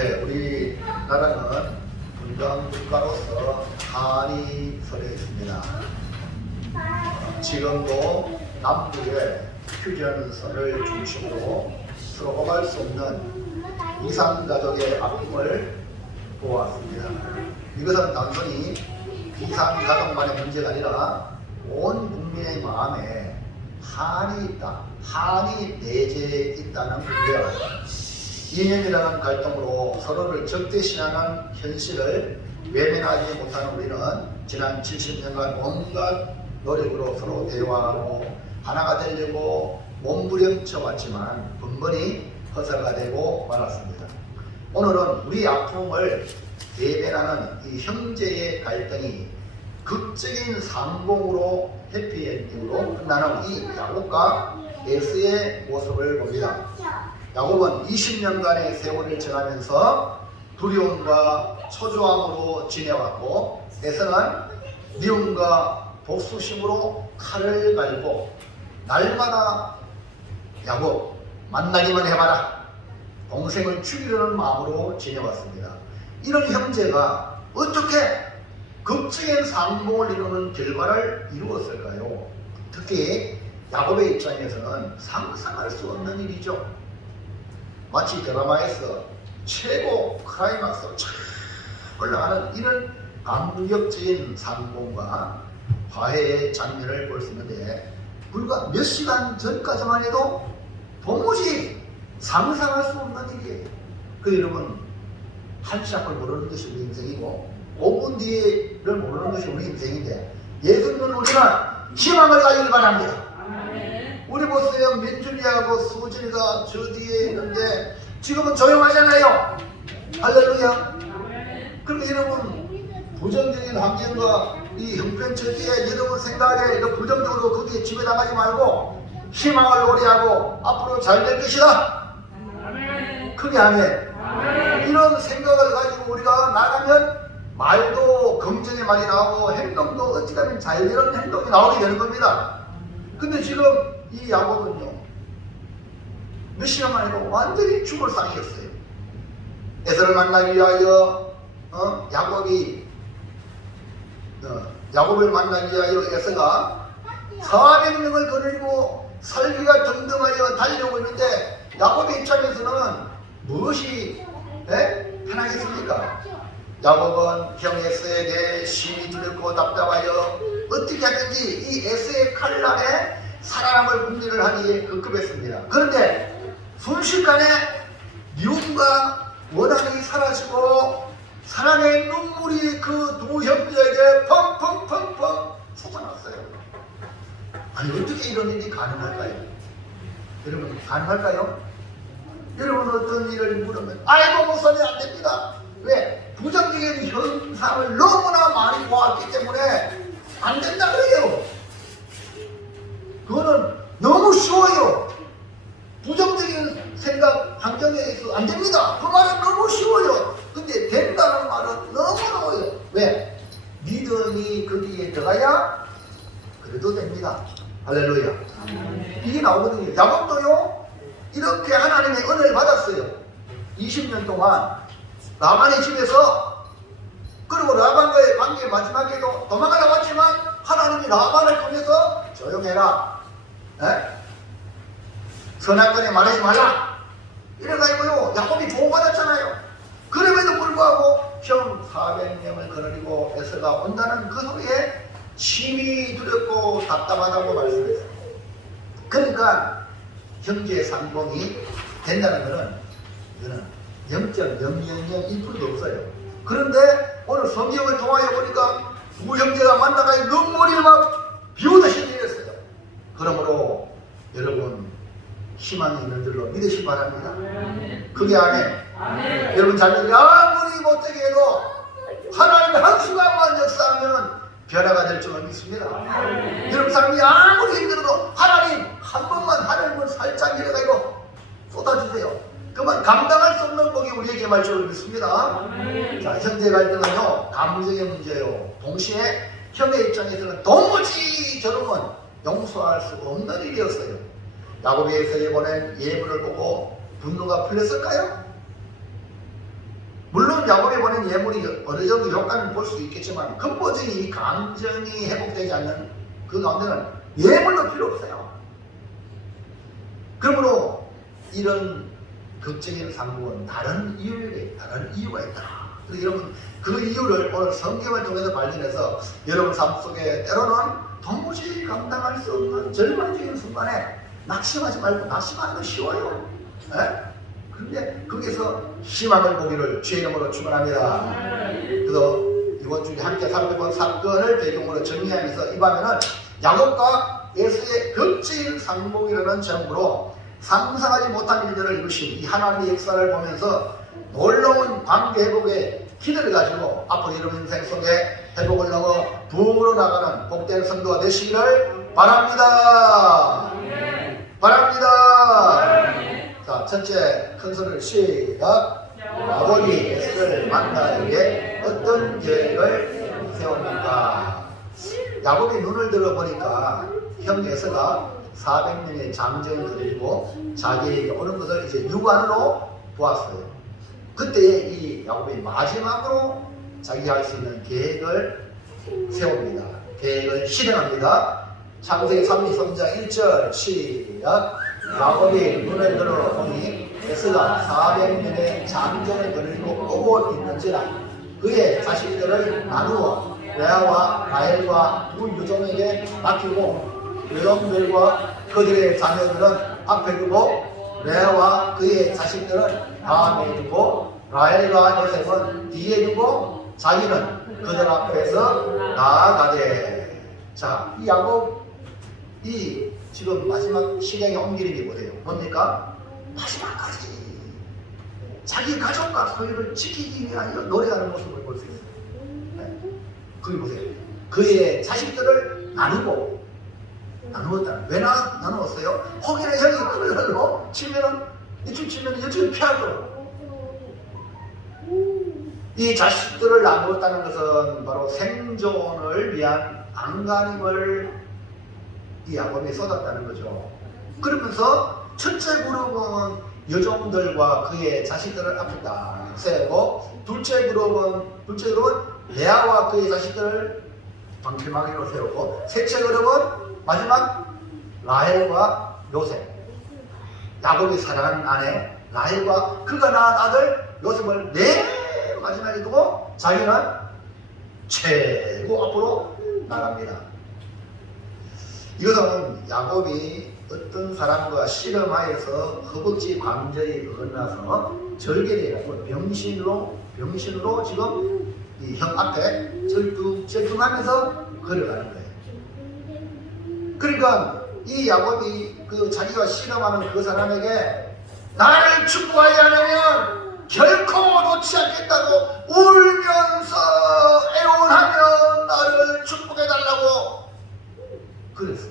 네, 우리나라는 분단 국가로서 한이 서려 있습니다. 지금도 남북의 휴전선을 중심으로 서로 오갈 수 없는 이산가족의 아픔을 보았습니다. 이것은 단순히 이산가족만의 문제가 아니라 온 국민의 마음에 한이 있다, 한이 내재해 있다는 것이고요. 이념이라는 갈등으로 서로를 적대시하는 현실을 외면하지 못하는 우리는 지난 70년간 온갖 노력으로 서로 대화하고 하나가 되려고 몸부림쳐 왔지만 번번이 허사가 되고 말았습니다. 오늘은 우리 아픔을 대변하는 이 형제의 갈등이 극적인 상봉으로 해피엔딩으로 끝나는 이 야곱과 에서의 모습을 봅니다. 야곱은 20년간의 세월을 지나면서 두려움과 초조함으로 지내왔고, 에서는 미움과 복수심으로 칼을 갈고 날마다 야곱 만나기만 해봐라, 동생을 죽이려는 마음으로 지내왔습니다. 이런 형제가 어떻게 극적인 상봉을 이루는 결과를 이루었을까요? 특히 야곱의 입장에서는 상상할 수 없는 일이죠. 마치 드라마에서 최고 클라이막스로 쫙 올라가는 이런 감격적인 상봉과 화해의 장면을 볼 수 있는데, 불과 몇 시간 전까지만 해도 도무지 상상할 수 없는 일이에요. 그 여러분, 한 시 앞을 모르는 것이 우리 인생이고 5분 뒤를 모르는 것이 우리 인생인데, 예수 믿는 우리는 희망을 가지길 바랍니다. 우리 보세요. 민준이하고 수진이가 저 뒤에 있는데 지금은 조용하잖아요. 할렐루야. 그럼 여러분, 부정적인 환경과 이 형편처지에 여러분 생각에 부정적으로 거기에 지배당하지 말고 희망을 노래하고 앞으로 잘 될 것이다. 크게 아멘. 이런 생각을 가지고 우리가 나가면 말도 긍정의 말이 나오고 행동도 어찌 가면 잘 되는 행동이 나오게 되는 겁니다. 근데 지금 이 야곱은요, 몇 시간만 해도 완전히 죽을 상이었어요. 에서를 만나기 위하여 야곱을 만나기 위하여 에서가 400명을 거느리고 살기가 덤덤하여 달려오고 있는데, 야곱의 입장에서는 무엇이 편하겠습니까? 야곱은 형 에서에 대해 심히 두렵고 답답하여 어떻게 하든지 이 에서의 칼날에 살아남을 궁리를 하기에 급급했습니다. 그런데 순식간에 미움과 원한이 사라지고 사랑의 눈물이 그 두 형제에게 펑펑펑펑 솟아났어요. 아니, 어떻게 이런 일이 가능할까요? 여러분, 가능할까요? 여러분, 어떤 일을 물으면 아이고 목사님 안 됩니다. 왜? 부정적인 현상을 너무나 많이 보았기 때문에 안 된다 그래요. 그거는 너무 쉬워요. 부정적인 생각 환경에 있어서 안 됩니다. 그 말은 너무 쉬워요. 근데 된다는 말은 너무 어려워요. 왜? 믿음이 거기에 들어가야 그래도 됩니다. 할렐루야. 이게 나오거든요. 야곱도요, 이렇게 하나님의 은혜를 받았어요. 20년 동안 라반의 집에서, 그리고 라반과의 관계 마지막에도 도망가려고 했지만 하나님이 라반을 통해서 조용해라, 선악간에 말하지 말라 이래가지고요, 야곱이 보호받았잖아요. 그럼에도 불구하고 형 400명을 거느리고 에서가 온다는 그 소리에 심히 두렵고 답답하다고 말씀했어요. 그러니까 형제의 상봉이 된다는 것은 이거는 0.000%도 없어요. 그런데 오늘 성경을 통하여 보니까 두 형제가 만나가지고 눈물이 막 비오듯이 내렸어요. 그러므로 여러분, 희망이 있는 줄로 믿으시기 바랍니다. 그게 아멘. 여러분, 자녀들이 아무리 못되게 해도 하나님의 한순간만 역사하면 변화가 될 줄로 믿습니다. 여러분, 삶이 아무리 힘들어도 하나님 한 번만 하늘문 살짝 내려가지고 쏟아주세요. 그만 감당할 수 없는 복이 우리에게 말 줄로 믿습니다. 자, 현재 갈등은요, 감정의 문제예요. 동시에 형의 입장에서는 도무지 저놈은 용서할 수 없는 일이었어요. 야곱이 에서에 보낸 예물을 보고 분노가 풀렸을까요? 지금 야곱이 보낸 예물이 어느 정도 효과는 볼 수 있겠지만 근본적인 이 감정이 회복되지 않는 그 가운데는 예물도 필요 없어요. 그러므로 이런 극적인 상봉은 다른 이유가 있다. 그래서 여러분 그 이유를 오늘 성경을 통해서 발견해서 여러분 삶 속에 때로는 도무지 감당할 수 없는 절망적인 순간에 낙심하지 말고, 낙심하는 건 쉬워요. 그런데 거기서 희망을 보기를 주의 이름으로 축원합니다. 그래서 이번 주에 함께 살펴본 사건을 배경으로 정리하면서 이 밤에는 야곱과 에서의 극적인 상봉이라는 제목으로 상상하지 못한 일들을 이루신 이 하나님의 역사를 보면서 놀라운 관계 회복의 기대를 가지고 앞으로 여러분 인생 속에 회복을 넘어 부흥으로 나가는 복된 성도가 되시기를 바랍니다. 바랍니다. 자, 첫째 큰 소리를 시작. 야곱이 에서를 만나기 위해 어떤 계획을 세웁니까? 야곱이 눈을 들어보니까 형 에서가 400명의 장정을 그리고 자기에게 오는 것을 이제 육안으로 보았어요. 그때 이 야곱이 마지막으로 자기가 할 수 있는 계획을 세웁니다. 계획을 실행합니다. 창세기 33장 1절 시작. 야곱이 눈을 들어보니 에서가 400명의 장정을 그리고 오고 있는지라 그의 자식들을 나누어 레아와 라헬과 두 유종에게 맡기고 여종들과 그들의 자녀들은 앞에 두고 레아와 그의 자식들은 다음에 두고 라헬과 요셉은 뒤에 두고 자기는 그들 앞에서 나아가되. 자, 이 야곱이 지금 마지막 실행에 옮기는 게 뭐예요? 뭡니까? 마지막까지 자기 가족과 소유를 지키기 위하여 노래하는 모습을 볼 수 있어요. 거기 보세요. 그의 자식들을 나누었다. 왜 나누었어요? 혹이나 형이 그걸 흘러 치면은 이쪽 치면은 이쪽 피하고. 이 자식들을 나누었다는 것은 바로 생존을 위한 안간힘을 이 야곱이 쏟았다는 거죠. 그러면서 첫째 그룹은 여종들과 그의 자식들을 앞에다 세우고 둘째 그룹은 레아와 그의 자식들을 방패막이로 세우고 셋째 그룹은 마지막 라헬과 요셉, 야곱이 사랑하는 아내 라헬과 그가 낳은 아들 요셉을 맨 마지막에 두고 자기는 최고 앞으로 나갑니다. 이것은 야곱이 어떤 사람과 씨름하여서 허벅지 관절이 어긋나서 절개되고 병신으로 지금 이 형 앞에 절뚝하면서 걸어가는 거예요. 그러니까 이 야곱이 그 자기가 씨름하는 그 사람에게 나를 축복하지 않으면 결코 놓지 않겠다고 울면서 애원하며 나를 축복해달라고 그랬어요.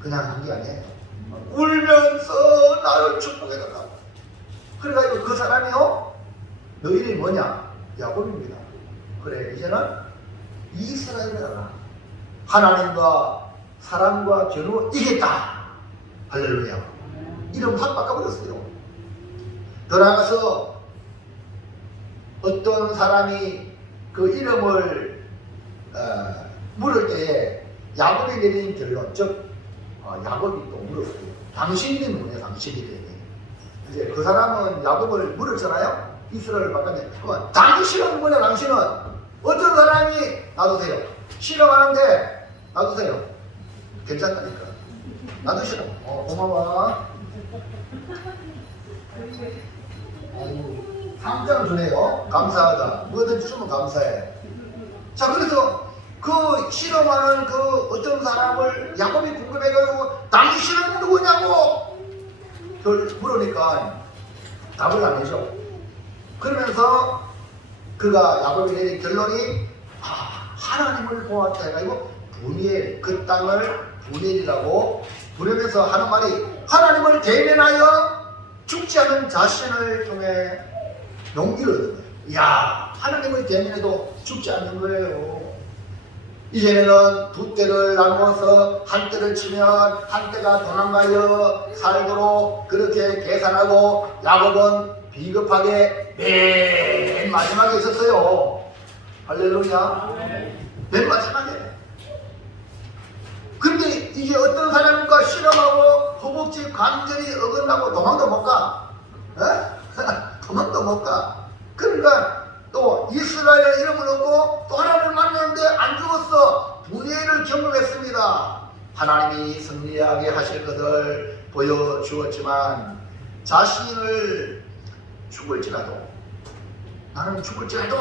그냥 한 게 아니에요. 울면서 나를 축복해달라고. 그러니까 그 사람이요, 너 이름이 뭐냐? 야곱입니다. 그래, 이제는 이스라엘이라 하나님과 사람과 겨누어 이겼다. 할렐루야. 이름 확 바꿔버렸어요. 더 나아가서 어떤 사람이 그 이름을 물을 때에 야곱이 내린 결론, 즉 야곱이 또 물었어요. 당신이 뭐냐? 당신이. 이제 그 사람은 야곱을 물었잖아요. 이스라엘을 바꿨네. 그러면 당신은 뭐냐? 당신은 어떤 사람이 놔두세요. 싫어하는데 놔두세요. 괜찮다니까. 놔두시라. 고마워. 상장을 주네요. 감사하다. 뭐든지 주면 감사해. 자, 그래서 그 실험하는 그 어떤 사람을 야곱이 궁금해가지고 당신은 누구냐고 물으니까 답을 안 해줘. 그러면서 그가 야곱이 내린 결론이 하나님을 보았다 해가지고 분이엘, 그 땅을 분이엘이라고 부르면서 하는 말이 하나님을 대면하여 죽지 않은 자신을 통해 용기를 얻는 거예요. 이야, 하나님을 대면해도 죽지 않는 거예요. 이제는 두 떼를 나누어서 한 떼를 치면 한 떼가 도망가여 살도록 그렇게 계산하고 야곱은 비겁하게 맨 마지막에 있었어요. 할렐루야. 맨 마지막에. 근데 이제 어떤 사람과 실험하고 허벅지 관절이 어긋나고 도망도 못 가. 도망도 못 가. 그러니까 또 이스라엘의 이름을 얻고 또 하나님을 만났는데 안 죽었어. 분해를 경험했습니다. 하나님이 승리하게 하실 것을 보여주었지만 자신을 죽을지라도 나는 죽을지라도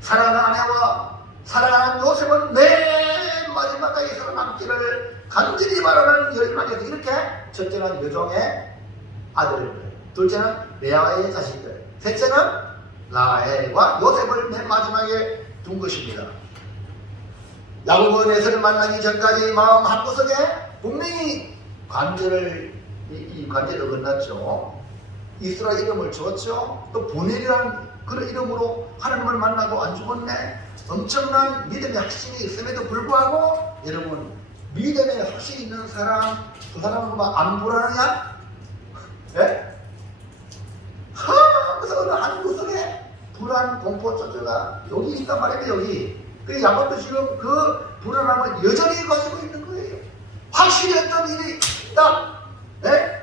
사랑하는 아내와 사랑하는 요셉은 맨 마지막까지 살아남기를 간절히 바라는 열망에서 이렇게 첫째는 여종의 아들, 둘째는 레아의 자식들, 셋째는 라헬과 요셉을 맨 마지막에 둔 것입니다. 야곱은 에서를 만나기 전까지 마음 한구석에 분명히 이 관절을 어긋났죠. 이스라엘 이름을 줬죠. 또 분일이라는 그런 이름으로 하나님을 만나고 안 죽었네. 엄청난 믿음의 확신이 있음에도 불구하고 여러분 믿음의 확신이 있는 사람 그 사람은 안 불안하냐? 예? 그래서 어느 한 구석에 불안, 공포, 조조가 여기 있단 말이에요. 여기. 그 야곱도 지금 그 불안함을 여전히 가지고 있는 거예요. 확실히 어떤 일이 딱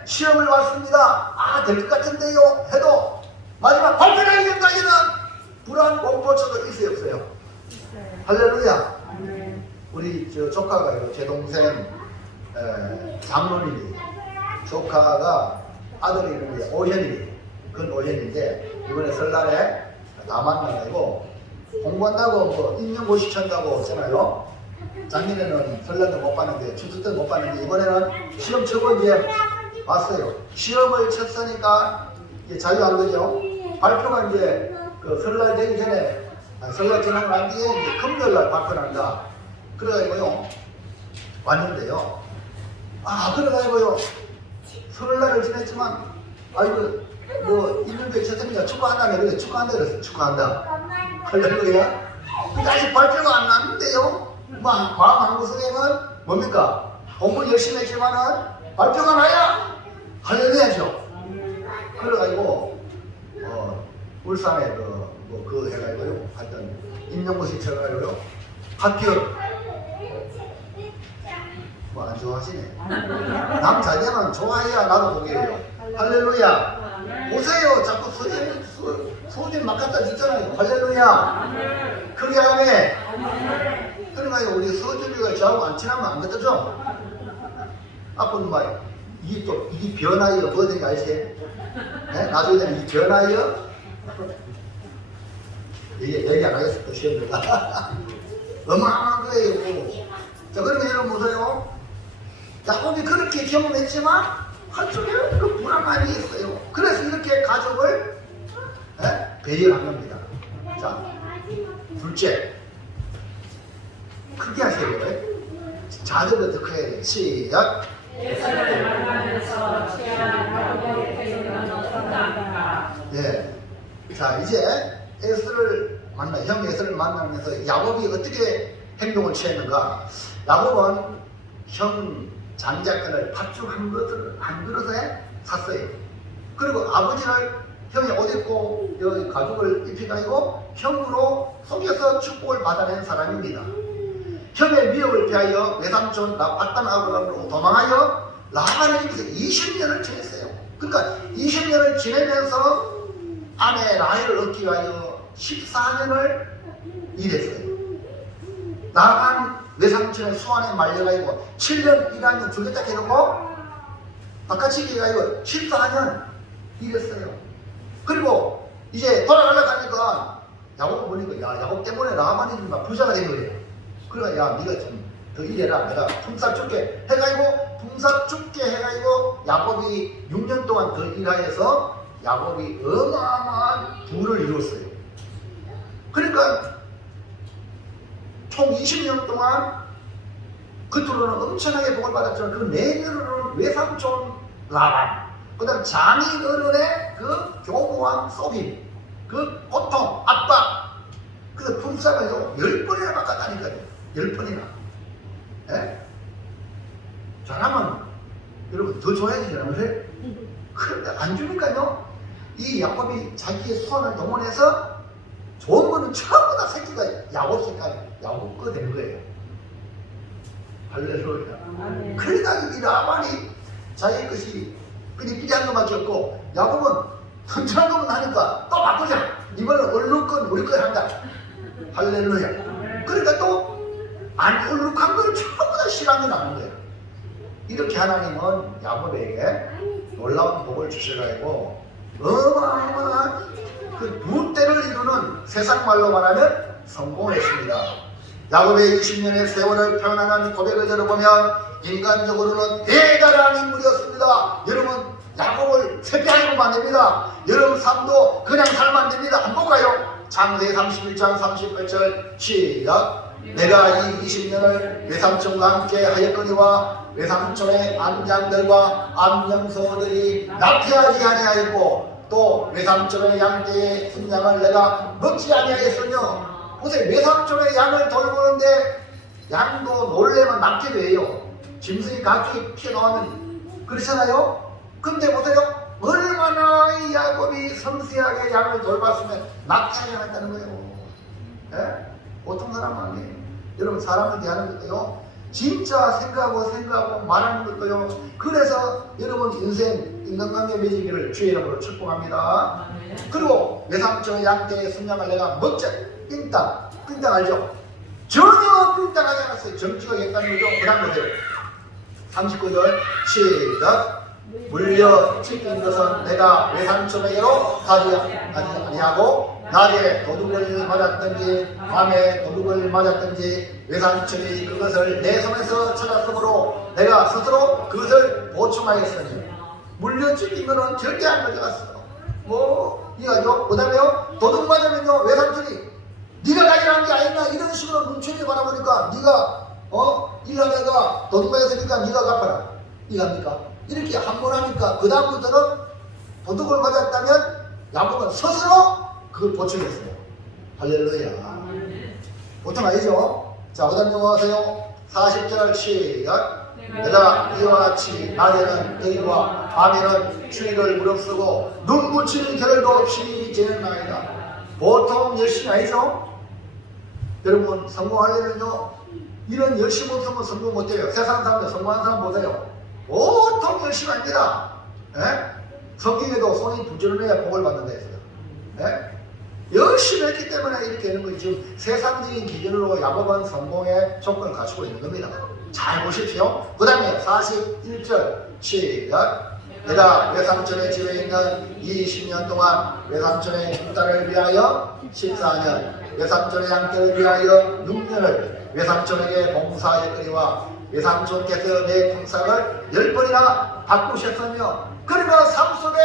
시험을 왔습니다. 될 것 같은데요 해도 마지막 발표하기 전까지는 불안, 공포, 조조 있어요 없어요? 할렐루야. 우리 저 조카가요, 제 동생 장로님이 조카가 아들이 있는데 오현이, 그건 오현인데 이번에 설날에 다 만나가지고 공부한다고 뭐 인명고 시킨다고 했잖아요. 작년에는 설날도 못 봤는데 추수 때도 못 봤는데 이번에는 시험 치고 이제 왔어요. 시험을 쳤으니까 이제 자유한 거죠. 발표가 이제 그 설날 되기 전에 설날 지나고 난 뒤에 이제 금요일날 발표한다. 그래가지고요 왔는데요. 그래가지고요 설날을 지냈지만 이거 뭐 있는데 쳤으니까 축하한다네. 그래 축하한다 그랬어. 축하한다. 할렐루야. 근데 아직 발표가 안 났는데요. 마음 한구석에는 뭡니까? 공부 열심히 했지만은 발표가 나야 할렐루야죠. 그래가지고 울산에 그 해가지고요. 하여튼 임용고시 쳐가지고요. 합격. 뭐 안 좋아하시네. 남 잘 되면 좋아해야 나도 보게요. 할렐루야. 보세요. 자꾸 소진 막 갖다 주잖아요. 할렐루야. 크게 하네. 그러니까 우리 서준이가 저하고 안 친하면 안 갖다 줘. 아빠는 말 이게 변화예요. 뭐든지 알지? 나중에 되면 이 변화예요. 얘기 안 하겠어. 또 시험들가. 어마어마한 거예요. 자, 그러면 여러분 보세요. 야곱이 그렇게 경험했지만 한쪽에 그 불안감이 있어요. 그래서 이렇게 가족을 배려한 겁니다. 자, 둘째. 크게 하세요. 자녀부터 크게 해야 돼. 시작. 에서를 만나면서 자, 이제 형 에서를 만나면서 야곱이 어떻게 행동을 취했는가? 야곱은 형 장자권을 팥죽 한 그릇에 샀어요. 그리고 아버지를 형이 옷 입고 여기 가죽을 입혀가지고 형으로 속여서 축복을 받아낸 사람입니다. 형의 미역을 피하여 외삼촌 paddan 아브람으로 도망하여 라반의 집에서 20년을 지냈어요. 그러니까 20년을 지내면서 아내 라헬을 얻기 위하여 14년을 일했어요. 라반 외삼촌의 수완에 말려가지고 7년 일하면 주겠다 해놓고 바깥치기 해가지고 14년 일했어요. 그리고 이제 돌아가려고 하니까 야곱 보니까 야곱 때문에 라반이 막 부자가 된 거예요. 그러니까 네가 좀 더 일해라. 내가 품삯 줄게 해가지고 품삯 줄게 해가지고 야곱이 6년 동안 더 일하여서 야곱이 어마어마한 부를 이뤘어요. 그러니까 총 20년 동안 겉으로는 엄청나게 복을 받았지만 그 내면으로는 외삼촌 라반, 그 다음 장인 어른의 그 교모함 속임, 그 고통, 압박, 그 품삯을요 10번이나 바꿨다니까요. 10번이나. 예? 잘하면 여러분 더 좋아야지, 잘하면서요. 그런데 안 주니까요, 이 야곱이 자기의 수완을 동원해서 좋은 거는 전부 다 새끼가 야곱 색깔, 야곱 거 되는 거예요. 할렐루야. 그러니까 이 라반이 자기 것이 삐리삐리한 것밖에 없고, 야곱은 튼튼한 것만 하니까 또 바꾸자. 이번엔 얼룩 건 우리 거 한다. 할렐루야. 그러니까 또 안 얼룩한 걸 전부 다 싫어하는 게 나는 거예요. 이렇게 하나님은 야곱에게 놀라운 복을 주시라고 어마어마한 그 두 때를 이루는, 세상 말로 말하면 성공을 했습니다. 야곱의 20년의 세월을 표현하는 고백을 들어보면 인간적으로는 대단한 인물이었습니다. 여러분, 야곱을 세피하면 안 됩니다. 여러분 삶도 그냥 살면 안 됩니다. 한번 볼까요? 창세기 31장 38절 시작. 내가 이 20년을 외삼촌과 함께 하였거니와 외삼촌의 암양들과 암양소들이 낙태하지 아니하였고 또 외삼촌의 양떼의 순양을 내가 먹지 아니하였으며. 보세요, 외삼촌의 양을 돌보는데 양도 놀래면 낙태돼요. 짐승이 갑자기 튀어나오면 그렇잖아요. 근데 보세요, 얼마나 이 야곱이 섬세하게 양을 돌봤으면 낙태하지 않았다는 거예요. 예? 보통 사람은 아니에요. 여러분, 사람을 대하는 것도요, 진짜 생각하고 말하는 것도요. 그래서 여러분 인생 인간관계 맺기를 주의 이름으로 축복합니다. 그리고 외삼촌의 양떼의 순양을 내가 먹자. 삥땅 알죠? 전혀 삥땅하지 않았어요. 정직하게 했다는 거죠. 그 다음 보세요. 39절 시작. 물려 찢긴 것은 내가 외삼촌에게로 가지 아니하고 낮에 도둑을 맞았든지 밤에 도둑을 맞았든지 외삼촌이 그것을 내 손에서 찾았으므로 내가 스스로 그것을 보충하였으니. 물려 찢긴 것은 절대 안 가져갔어. 이거죠. 그 다음에요, 도둑 맞으면요, 외삼촌이 네가 가져간 게 아니나 이런 식으로 눈치를 바라보니까 네가 일하다가 도둑 맞았으니까 네가 갚아라. 이해합니까? 이렇게 한 번 하니까 그 다음부터는 도둑을 맞았다면 야곱은 스스로 그걸 보충했어요. 할렐루야. 보통 아니죠? 자, 그 다음 넘어가세요. 40절 시작. 내가 이와 같이 낮에는 너희와 밤에는 추위를 무릅쓰고 눈 붙이는 겨를도 없이 지내나이다. 보통 열심히 아니죠? 여러분, 성공하려면요, 이런 열심히 없으면 성공 못해요. 세상 사람들 성공하는 사람 보세요. 보통 열심히 합니다. 성경에도 손이 부지런해야 복을 받는다 했어요. 열심히 했기 때문에 이렇게 되는 거죠. 지금 세상적인 기준으로 야곱은 성공의 조건을 갖추고 있는 겁니다. 잘 보십시오. 그 다음에 41절 시작. 내가 외삼촌의 집에 있는 20년 동안 외삼촌의 딸을 위하여 14년, 외삼촌의 양떼를 위하여 6년을 외삼촌에게 봉사하였거니와 외삼촌께서 내 품삯을 10번이나 바꾸셨으며. 그러나 삶 속에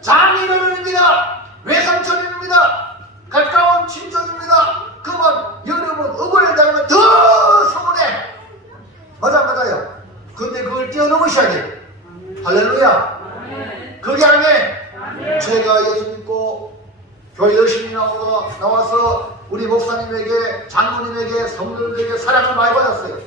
장인어른입니다. 외삼촌입니다. 가까운 친족입니다. 그러면 여러분 억울을 당하면 더 서운해. 맞아요. 근데 그걸 뛰어넘으셔야 돼요. 할렐루야. 그게 아니에요. 제가 예수 믿고 교회 열심히 나와서 우리 목사님에게, 장로님에게, 성도들에게 사랑을 많이 받았어요.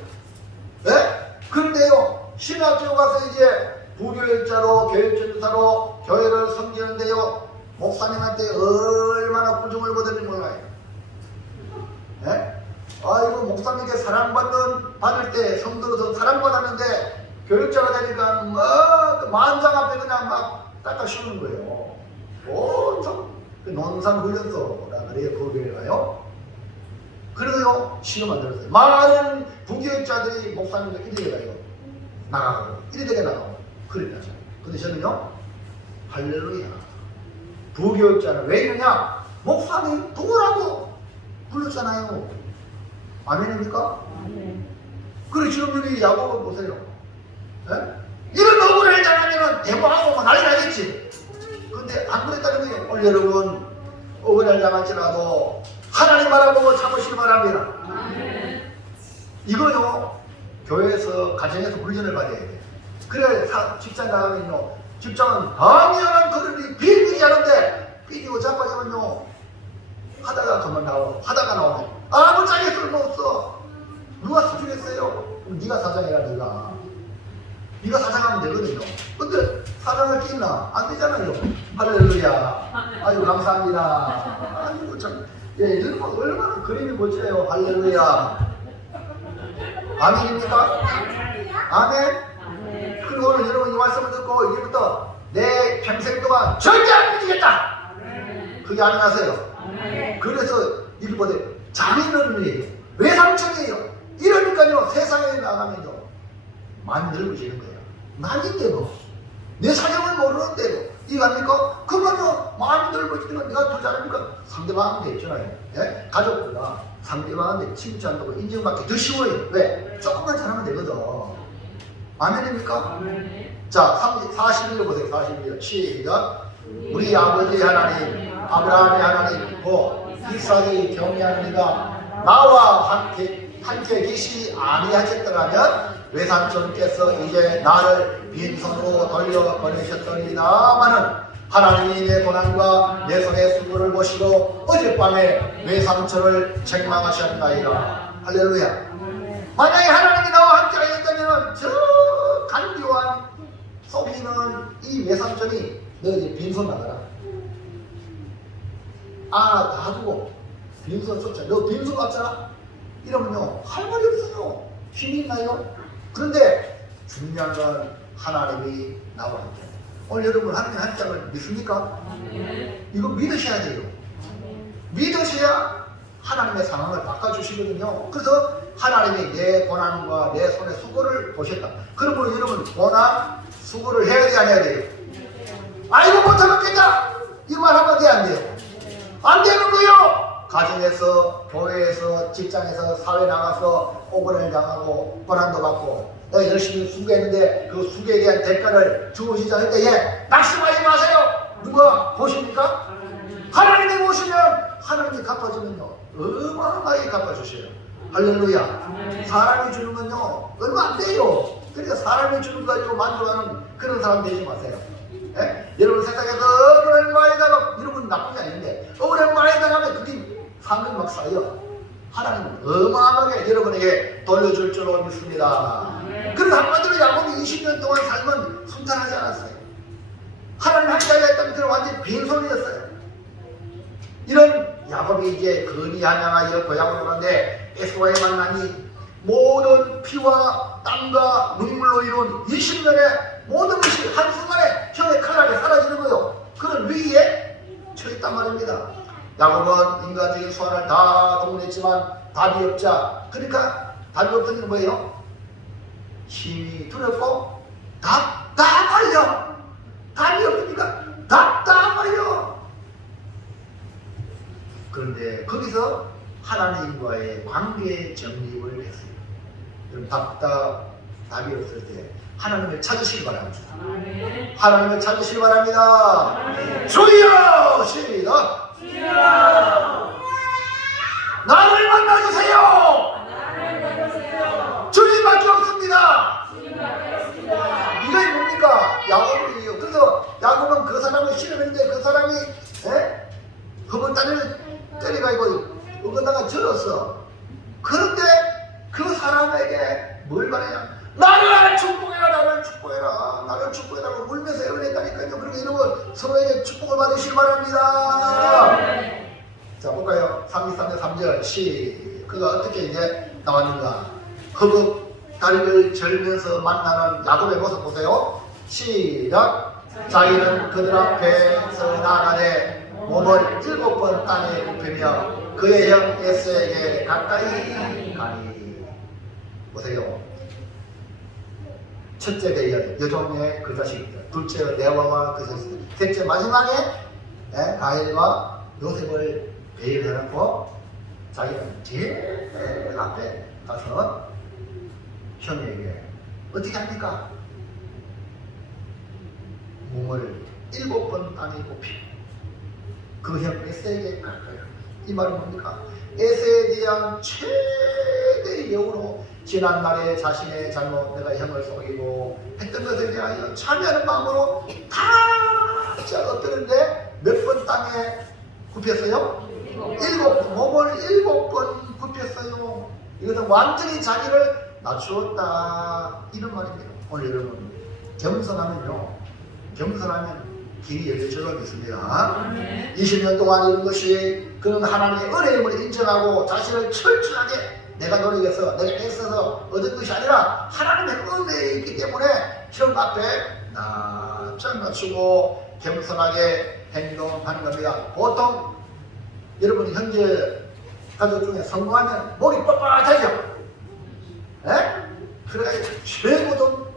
그런데요, 신학교 가서 이제 부교육자로, 교육전도사로 교회를 섬기는데요, 목사님한테 얼마나 꾸중을 받을지 몰라요. 아이고, 목사님께 받을 때 성도로서 사랑받았는데 교육자가 되니까 막 만장 앞에 그냥 막 깎아 씌우는 거예요. 보통 논산훈련소라 그래요. 부교에 가요. 그래도요, 시험 안 들었어요. 많은 부교육자들이 목사님들 1위에 가요. 나가고 1위에 나가고 그랬다. 근데 저는요, 할렐루야. 부교육자는 왜 이러냐? 목사님 부교라고 불렀잖아요. 아멘입니까? 그래, 지금 여기 야곱을 보세요. 이런 억울을 당하면 대모하고 난리 나겠지. 근데 안 그랬다는 거예요. 오늘 여러분, 억울을 당할지라도 하나님 바라보고 참으시기 바랍니다. 이거요, 교회에서, 가정에서 훈련을 받아야 돼요. 그래, 직장 나가면요, 직장은 당연한 그릇이 삐지지 않은데 삐지고 자빠지면요, 하다가 그만 나오고 하다가 나오면 아무 짝에 쓸모 없어. 있나? 안 되잖아요. 할렐루야. 아유 감사합니다. 아이고 참, 예, 얼마나 그림이 멋져요. 할렐루야. 아멘입니까? 아멘. 그리고 오늘 여러분 이 말씀을 듣고 이제부터 내 평생 동안 절대 안 삐지겠다. 그게 아니하세요. 그래서 이거 보세요. 장인어른이에요. 외삼촌이에요. 이러니까요 세상에 나가면요 많이 늙으시는 거예요. 난인데도 내 사정을 모르는데도 이거 아닙니까? 그거는 많이 늙어지면 내가 더 잘하니까 상대방한테 있잖아요. 예? 가족보다 상대방한테 칭찬하고 인정받기 더 쉬워요. 왜? 조금만 잘하면 되거든. 아멘입니까? 자 41절 보세요. 41절 시작. 우리 아버지 하나님 아브라함의 하나님 고 이삭이 경외하느니가 나와 함께 계시 아니하셨더라면 외삼촌께서 이제 나를 빈손으로 돌려보내셨더니다마는 하나님이 내 고난과 내 손의 수고를 보시고 어젯밤에 외삼촌을 책망하셨나이다. 할렐루야. 만약에 하나님이 나와 함께 하셨다면 저 간교한 속이는 이 외삼촌이 너 이제 빈손 나가라. 다 두고 빈손 쫓아. 너 빈손 같잖아. 이러면요 할 말이 없어요. 힘이 있나요? 그런데 중요한 건 하나님이 나와 함께. 오늘 여러분 하나님 함께함을 믿습니까? 이거 믿으셔야 돼요. 믿으셔야 하나님의 상황을 바꿔주시거든요. 그래서 하나님이 내 고난과 내 손의 수고를 보셨다. 그러므로 여러분 고난, 수고를 해야 돼, 안 해야 돼요? 이거 못하겠다! 이거 말하면 돼, 안 돼요? 안 되는 거요! 가정에서, 교회에서, 직장에서, 사회 나가서 오건을 당하고 고난도 받고 내가 열심히 수고했는데 그 수고에 대한 대가를 주시지 않을 때에 낙심하지 마세요. 누가 보십니까? 하나님이 보시면 하나님이 갚아주면요 어마어마하게 갚아주셔요. 할렐루야. 사람이 주는 건요 얼마 안 돼요. 그러니까 사람이 주는 거 가지고 만족하는 그런 사람 되지 마세요. 예? 여러분 세상에서 억울한 말에다가 여러분 나쁜 게 아닌데 억울한 말에다가 하면 그게 상금 막 쌓여. 하나님은 어마어마하게 여러분에게 돌려줄 줄로 믿습니다. 그리고 한마디로 야곱이 20년 동안 삶은 순탄하지 않았어요. 하나님 함께하려 했다면 그는 완전히 빈손이었어요. 이런 야곱이 이제 근이 한양하여 고향으로 가는데 에서와의 만남이 모든 피와 땀과 눈물로 이룬 20년의 모든 것이 한순간에 형의 칼날에 사라지는 거예요. 그런 위기에 처했단 말입니다. 야곱은 인간적인 소원을 다 동원했지만 답이 없자, 그러니까 답이 없던 게 뭐예요? 힘이 두렵고 답답하여. 답이 없으니까 답답하여. 그런데 거기서 하나님과의 관계 정립을 했어요. 여러분 답이 없을 때 하나님을 찾으시기 바랍니다. 하나님을 찾으시기 바랍니다. 주여! 시작! 나를 만나주세요. 주님밖에 없습니다. 이게 뭡니까? 야곱이에요. 그래서 야곱은 그 사람을 싫어했는데 그 사람이 허물다리를 때려가지고 어긋나가 절었어. 그런데 그 사람에게 뭘 말하냐? 나를 축복해라, 나를 축복해라, 나를 축복해라고 울면서 애원했다니까요. 그리고 이런 거 서로에게 축복을 받으시기 바랍니다. 자 볼까요? 33절 3절 그가 어떻게 이제 나왔는가? 허겁 다리를 절면서 만나는 야곱의 모습 보세요. 시작. 자기는 그들 앞에서 나가되 몸을 7번 땅에 굽히며 그의 형 에서에게 가까이 가니. 보세요. 첫째 대열 여종의 그 자식, 둘째 레아와 그 자식, 셋째 마지막에 가엘과 요셉을 배려해놓고 자기는 제일 앞에 가서 형에게 어떻게 합니까? 몸을 7번 땅에 굽히고 그 형 에서에게 가까이. 이 말은 뭡니까? 에서에 대한 최대의 여우로 지난날에 자신의 잘못, 내가 형을 속이고 했던 것에 대하여 참여하는 마음으로 다 엎드렸는데 몇 번 땅에 굽혔어요? 7번. 몸을 7번 굽혔어요. 이것은 완전히 자기를 낮추었다, 이런 말입니다. 오늘 여러분 겸손하면요 겸손하면 길이 열릴 줄로 믿습니다. 20년 동안 이런 것이 그는 하나님의 은혜임을 인정하고 자신을 철저하게 내가 노력해서 내가 애써서 얻은 것이 아니라 하나님의 은혜에 있기 때문에 형 앞에 납작 맞추고 겸손하게 행동하는 겁니다. 보통 여러분 형제 가족 중에 성공하면 목이 뻣뻣하죠? 예? 그래가지고 최고도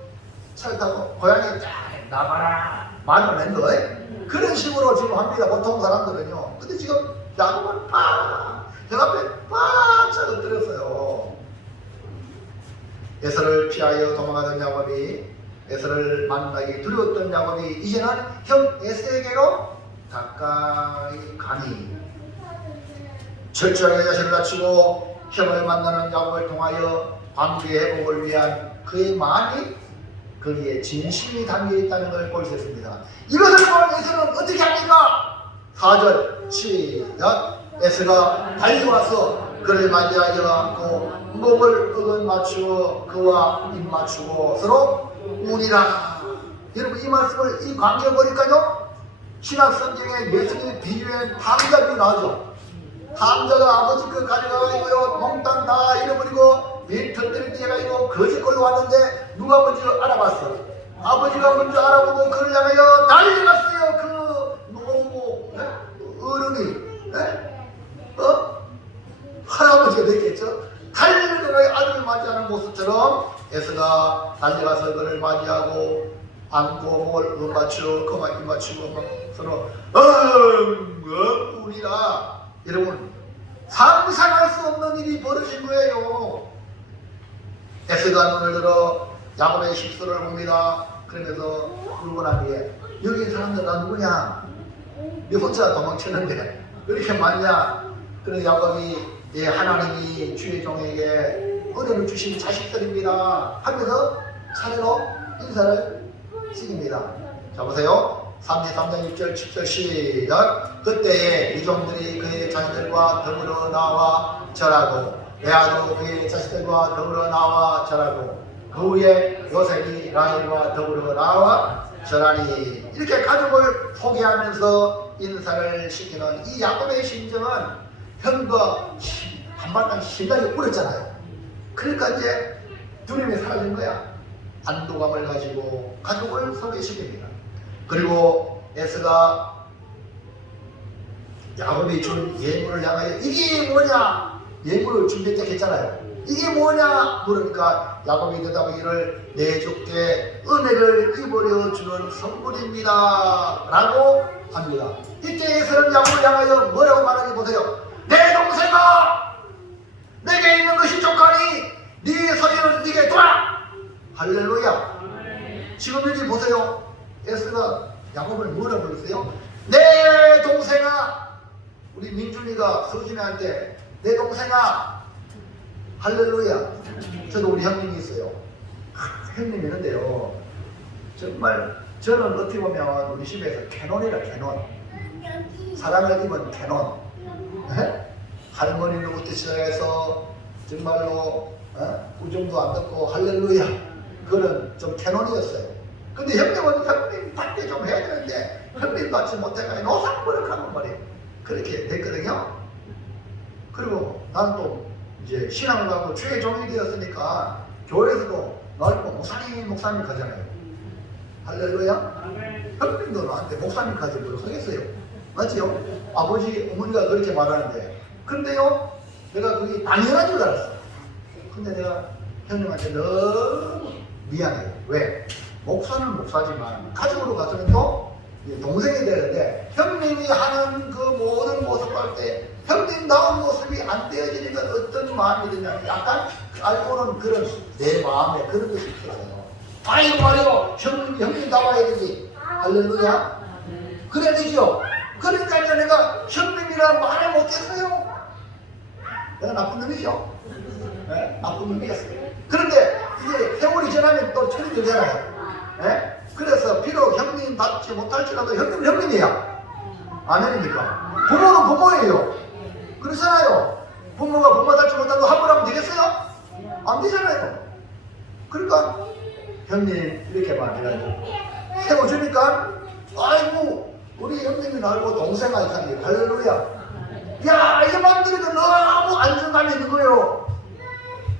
차를 타고 고향에 쫙 나가라 말을 낸 거예요. 그런 식으로 지금 합니다. 보통 사람들은요. 근데 지금 야곱은 형 앞에 바짝 엎드렸어요. 에서를 피하여 도망가던 야곱이, 에서를 만나기 두려웠던 야곱이 이제는 형 에서에게로 가까이 가니 철저하게 자신을 낮추고 형을 만나는 야곱을 통하여 관계 회복을 위한 그의 마음이 거기에 진심이 담겨 있다는 걸 볼 수 있습니다. 이것을 본 에서는 어떻게 합니까? 4절 시작. 에서가 달려와서 그를 맞이하여 안고 목을 어긋 맞추어 그와 입 맞추고 서로 우니라. 여러분 이 말씀을 이 관계 보니까요 신약 성경에 예수님의 비유엔 탐자비 나오죠. 탐자가 아버지 그 가져가고요 몽땅 다 잃어버리고 밀 터뜨릴 때가 있고 거짓걸로 왔는데 누가 먼저 알아봤어? 아버지가 먼저 알아보고 그를 향하여 달려갔어요. 그 노모 어른이 할아버지가 됐겠죠. 달려가서 아들을 맞이하는 모습처럼 에서가 달려가서 그를 맞이하고 안고 목을 맞추고 그만 입 맞추고 서로 우리라. 여러분 상상할 수 없는 일이 벌어진 거예요. 에서가 눈을 들어 야곱의 식소를 봅니다. 그러면서 울고 난 뒤에 여기 사람들 나 누구냐? 네 혼자 도망쳤는데 왜 이렇게 많냐? 그래서 야곱이 하나님이 주의 종에게 은혜를 주신 자식들입니다 하면서 차례로 인사를 시킵니다. 자 보세요. 33장 6절 7절 시작. 그때에 이 종들이 그의 자식들과 더불어 나와 절하고 레아도 그의 자식들과 더불어 나와 절하고 그 후에 요셉이 라헬과 더불어 나와 절하니. 이렇게 가족을 포기하면서 인사를 시키는 이 야곱의 심정은 형과 한바탕 심장이 울었잖아요. 그러니까 이제 두려움이 사라진 거야. 안도감을 가지고 가족을 소개시킵니다. 그리고 에서가 야곱이 준 예물을 향하여 이게 뭐냐? 예물을 준비했다 했잖아요. 이게 뭐냐? 물으니까 야곱이 대답하기를 내 주께 은혜를 입으려 주는 선물입니다 라고 합니다. 이때 에서는 야곱을 향하여 뭐라고 말하는지 보세요. 내 동생아 내게 있는 것이 족하니 네 소리를 네게 둬라. 할렐루야. 지금 여기 보세요. 에서가 야곱을 뭐라 불렀어요? 내 동생아. 우리 민준이가 서준이한테 내 동생아. 할렐루야. 저도 우리 형님이 있어요. 형님이 있는데요 정말 저는 어떻게 보면 우리 집에서 캐논이라 캐논. 사랑을 입은 캐논. 할머니로부터 시작해서 정말로 우정도 안 듣고 할렐루야 그거는 좀 캐논이었어요. 근데 형님은 형님 받게 좀 해야 되는데 형님 받지 못해가지고 노상버릇하는 말이에요. 그렇게 됐거든요. 그리고 난 또 이제 신앙을 가고 주의 종이 되었으니까 교회에서도 넓고 목사님 가잖아요. 할렐루야. 형님도 나한테 목사님 가지 뭘 하겠어요. 맞지요? 아버지 어머니가 그렇게 말하는데 근데요 내가 그게 당연한 줄 알았어. 근데 내가 형님한테 너무 미안해요. 왜? 목사는 목사지만 가족으로 갔으면 또 동생이 되는데 형님이 하는 그 모든 모습을 할 때 형님다운 모습이 안 되어지니까 어떤 마음이 드냐면 약간 알고는 그런 내 마음에 그런 것이 있어요. 아이고 말이요 형님 나와야 되지. 할렐루야. 그래야 되죠. 그러니까 이제 내가 형님이라는 말을 못했어요. 내가 나쁜 놈이죠. 네? 나쁜 놈이었어요. 그런데 이제 세월이 지나면 또 철이 들잖아요. 네? 그래서 비록 형님 받지 못할지라도 형님은 형님이야. 아멘입니까? 부모는 부모예요. 그렇잖아요. 부모가 부모 닮지 못한다고 함부로 하면 되겠어요? 안 되잖아요. 그러니까 형님 이렇게 말해가지고 세워주니까 아이고 우리 형님이 나고 동생 아이카니 할렐루야. 야 이게 만드니까 너무 안정감이 있는 거예요.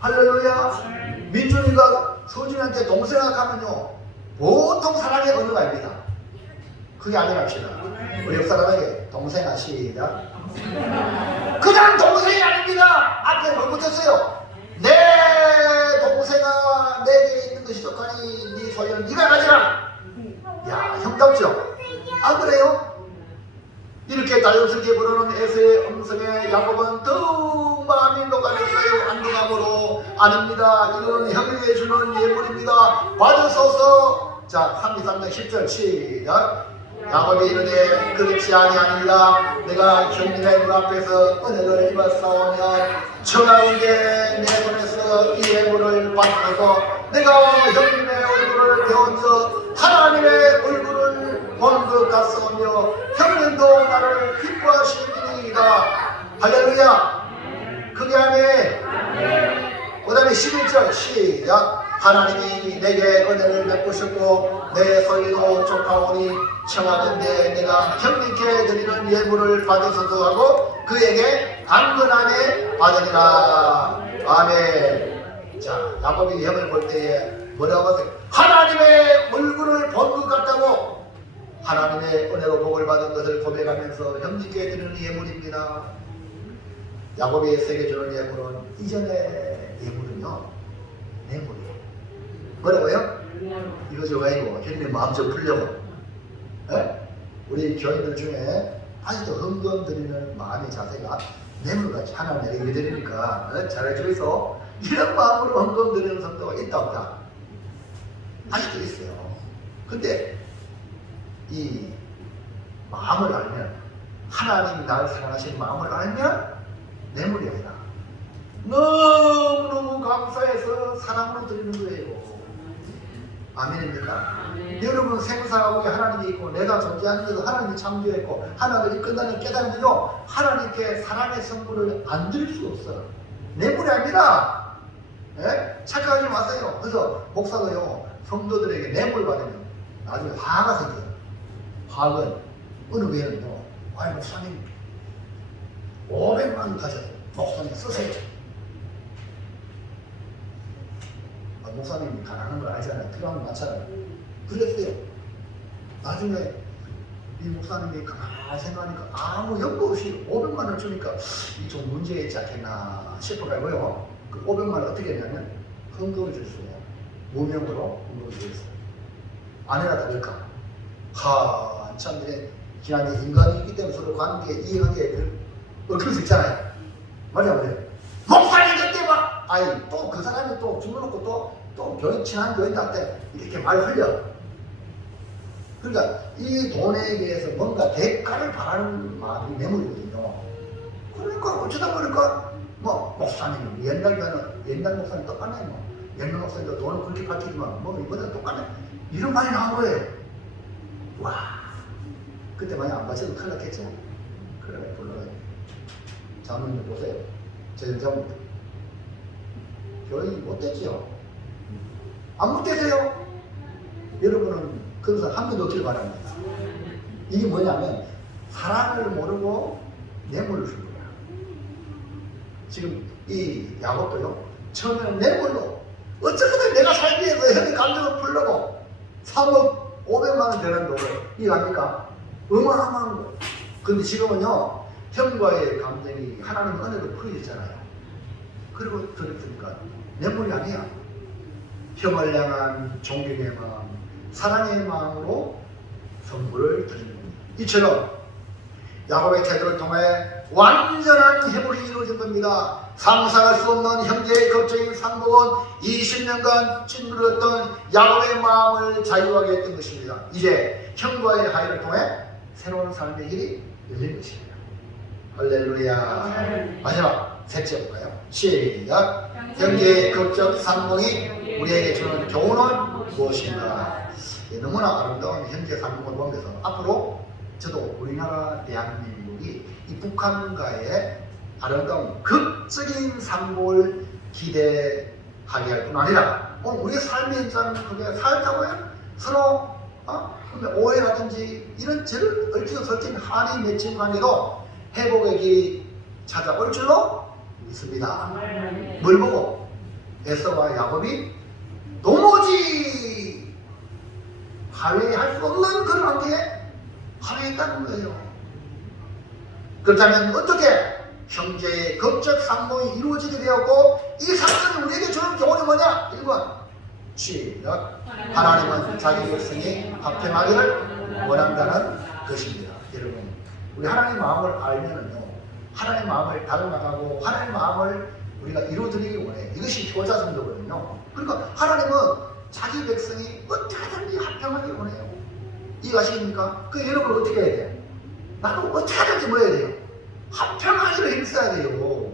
할렐루야. 민준이가 서준이한테 동생 하면요 보통 사랑의 언어가 아닙니다. 그게 아니랍시다. 우리 옆 사람에게 동생 하시다. 그냥 동생이 아닙니다. 앞에 뭘 붙였어요? 내 동생아 내게 있는 것이 좋다니 네 소유는 네가 가지라. 야 형답죠? 안 그래요? 이렇게 자연스럽게 부르는 에서의 음성에 야곱은 더욱 마음이 녹아내려요. 안동함으로 아닙니다. 이건 형님이 주는 예물입니다. 받으소서. 자 33장 10절 시작. 야곱이 이르되 그렇지 아니하니라. 내가 형님의 눈앞에서 은혜를 입었사오며 청하운데 내 손에서 이 예물을 받고 내가 형님의 얼굴을 배우며 하나님의 얼굴을 본 것 같사오며 형님도 나를 기뻐하시리이다. 할렐루야. 그게 아멘. 그 다음에 11절 시작. 하나님이 내게 은혜를 베푸셨고 내 소유도 족하오니 청하건대 내가 형님께 드리는 예물을 받으소서 하고 그에게 당근하게 받으리라. 아멘. 자 야곱이 형을 볼 때에 뭐라고 하세요? 하나님의 얼굴을 본 것 같다고. 하나님의 은혜로 복을 받은 것을 고백하면서 형님께 드리는 예물입니다. 야곱이 세게 주는 예물은 이전의 예물은요 뇌물이에요. 뭐라고요? 이거 좀 아니고 형님 마음 좀 풀려고. 네? 우리 교인들 중에 아직도 헌금 드리는 마음의 자세가 뇌물같이 하나님에게 드리니까 잘해주이소 이런 마음으로 헌금 드리는 성도가 있다 없다? 아직도 있어요. 근데 이 마음을 알면 하나님이 나를 사랑하시는 마음을 알면 뇌물이 아니라 너무너무 감사해서 사랑으로 드리는 거예요. 아멘입니까? 여러분 생사하고 하나님이 있고 내가 존재하는 데도 하나님이 창조했고 하나님이 끝나는 깨달으면요 하나님께 사랑의 선물을 안 드릴 수 없어요. 뇌물이 아니라 착각하지 마세요. 그래서 목사도요 성도들에게 뇌물 받으면 나중에 화가 생겨요. 화는 어느 교회는요 아이 목사님 500만 원 가져요. 목사님 쓰세요. 목사님이 가난한 걸 알잖아요. 필요한 거 많잖아요. 그랬어요. 나중에 이 목사님이 가만히 생각하니까 아무 연구 없이 500만 원을 주니까 이 좀 문제가 있지 않겠나 싶어가지고요. 그 500만 원 어떻게 했냐면 헌금을 줬어요. 무명으로 헌금을 줬어요. 아내나 다를까? 한참 전에 지난해 인간이 있기 때문에 서로 관계에 이해관계에 얽힐 수 있잖아요. 맞아요. 목사님 그때 막 아이 또 그 사람이 또 죽어놓고 또 교인 친한 교인한테 이렇게 말 흘려. 그러니까 이 돈에 대해서 뭔가 대가를 바라는 마음이 뇌물이거든요. 그러니까 어쩌다 보니까 뭐 목사님 옛날 목사님 똑같네. 뭐 옛날 목사님도 돈을 그렇게 밝히지만 뭐 이번엔 똑같네. 이런 말이 나온 거예요. 와 그때 만약 안 받쳐도 큰일 났겠죠. 그래 불러요. 장로님 보세요. 제 영장입니다. 교인이 못됐지요. 안 못되세요. 여러분은 그것을 한 번도 없길 바랍니다. 이게 뭐냐면 사랑을 모르고 뇌물을 준 거야. 지금 이 야곱도요 처음에는 뇌물로 어쨌든 내가 살기 위해서 형의 감정을 풀려고 3억 500만 원 되는 돈을 이거 아닙니까? 어마어마한 거예요. 근데 지금은요 형과의 감정이 하나님 은혜로 풀어졌잖아요. 그리고 드렸으니까 뇌물이 아니야. 형을 향한 존경의 마음, 사랑의 마음으로 선물을 드리는 겁니다. 이처럼 야곱의 태도를 통해 완전한 회복이 이루어진 겁니다. 상상할 수 없는 형제의 걱정인 상복은 20년간 짓눌렀던 야곱의 마음을 자유하게 했던 것입니다. 이제 형과의 화해를 통해 새로운 삶의 길이 열린 것입니다. 할렐루야. 마지막 셋째 볼까요? 시작. 형제의 걱정 상봉이 우리에게 주는 교훈은 무엇인가? 너무나 아름다운 형제 상봉을 보면서 앞으로 저도 우리나라 대한민국이 이 북한과의 아름다운 극적인 상봉을 기대하게 할 뿐 아니라 오늘 우리의 삶의 현장을 그게 살다고요? 서로 그러면 오해라든지 이런 죄를 얽혀서 설친 한이 맺힌 관계도 회복의 길이 찾아올 줄로 믿습니다. 뭘 보고? 에서와 야곱이 도무지 화해할 수 없는 그런 관계에 화해했다는 거예요. 그렇다면 어떻게 형제의 극적 상봉이 이루어지게 되었고, 이 사건이 우리에게 주는 교훈이 뭐냐? 1번 시작. 하나님은 자기 백성이 합평하기를 원한다는 것입니다. 여러분, 우리 하나님 마음을 알면은요, 하나님 마음을 닮아가고 하나님 마음을 우리가 이루어드리기 원해요. 이것이 효자성도거든요. 그러니까 하나님은 자기 백성이 어떻게든지 합평하기 원해요. 이해가십니까? 그 여러분 어떻게 해야 돼요? 나도 어떻게든지 뭐 해야 돼요? 합평하기를 힘써야 돼요.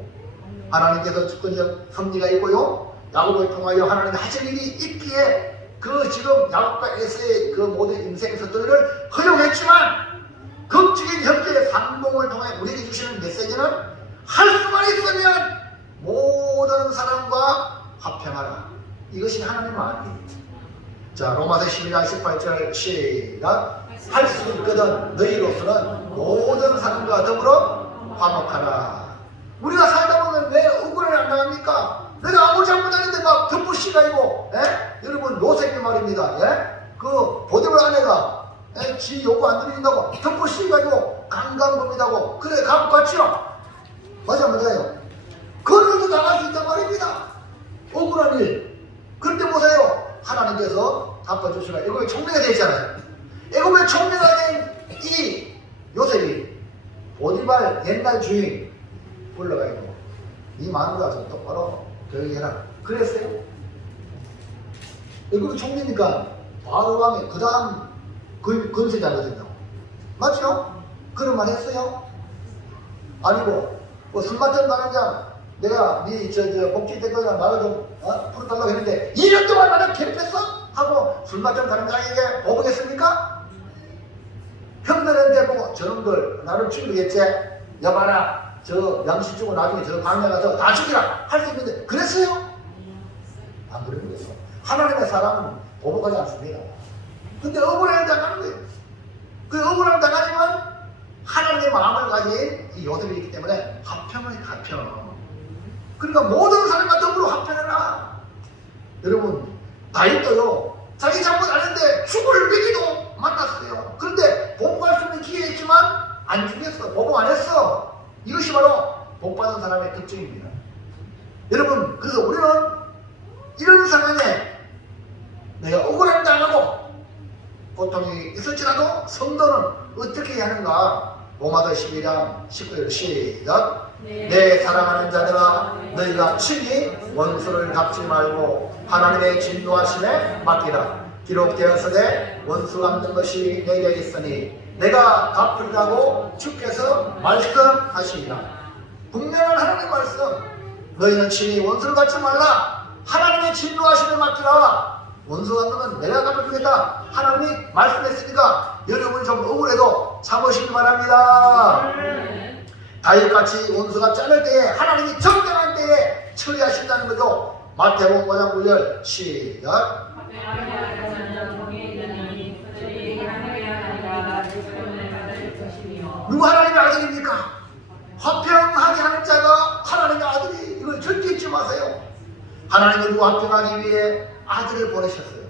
하나님께서 주권적 섭리가 있고요, 야곱을 통하여 하나님이 하실 일이 있기에 그 지금 야곱과 에서의 그 모든 인생 스토리를 허용했지만, 극적인 형제의 상봉을 통해 우리에게 주시는 메시지는 할 수만 있으면 모든 사람과 합평하라. 이것이 하나님의 마음이에요. 자, 로마서 12장 18절 시작. 할 수 있거든 너희로서는 모든 사람과 더불어 화목하라. 우리가 살다 보면 왜 억울을 안 당합니까? 내가 아무 잘못 아닌데 막 덤부시가이고, 여러분 요셉이 말입니다. 그 보디발 아내가 지 요구 안 드린다고 덤부시가이고 강간범이라고 그래 갖고 갔죠. 맞아요. 그걸로도 당할 수 있단 말입니다. 억울한 일. 그런데 보세요, 하나님께서 갚아주시라. 애굽에 총리가 되어 있잖아요. 애굽에 총리가 된 이 요셉이 보디발 옛날 주인 불러가지고 네 마누라 좀 똑바로 교육해라 그랬어요. 애굽의 총리니까 바로 왕이 그 다음 근세자거든요. 맞죠? 그런 말 했어요? 아니고 뭐 술 마시러 가는 장 내가 네 복지 대표가 나를 좀 풀어달라고 했는데 2년 동안 나를 괴롭혔어? 하고 술 마시러 가는 장에게 보복했습니까? 형들한테 보고 저놈들 나를 죽이겠지? 여봐라 저 양식 주고 나중에 저 강에 가서 다 죽이라 할 수 있는데 그랬어요? 안 그런 거예요. 하나님의 사람은 보복하지 않습니다. 근데 억울함을 당하는 거예요. 그 억울함을 당하지만 하나님의 마음을 가진 이 요셉이 있기 때문에 합평을 합평. 그러니까 모든 사람과 더불어 합평해라. 여러분, 다윗도요 자기 잘못 아는데 죽을 위기도 만났어요. 그런데 보복할 수 있는 기회 있지만 안 죽였어. 보복 안 했어. 이것이 바로 복받은 사람의 특징입니다. 여러분, 그래서 우리는 이런 상황에 내가 억울함을 당하고 고통이 있을지라도 성도는 어떻게 해야 하는가? 로마서 12장 19절 시작. 내 사랑하는 자들아 너희가 친히 원수를 갚지 말고 하나님의 진노하심에 맡기라. 기록되었으되 원수 갚는 것이 내게 있으니 내가 갚으리라고 주께서 말씀하시니라. 분명한 하나님 말씀. 너희는 친히 원수를 갚지 말라. 하나님의 진노하심에 맡기라. 원수 갚는 건 내가 갚아주겠다. 하나님이 말씀했으니까 여러분 좀 억울해도 참으시기 바랍니다. 다윗같이 원수 갚지 않을 때에 하나님이 적당한 때에 처리하신다는 거죠. 마태복음 5장 9절 시작. 누구 하나님의 아들입니까? 화평하게 하는 자가 하나님의 아들이. 이걸 절대 잊지 마세요. 하나님은 누구 화평하기 위해 아들을 보내셨어요.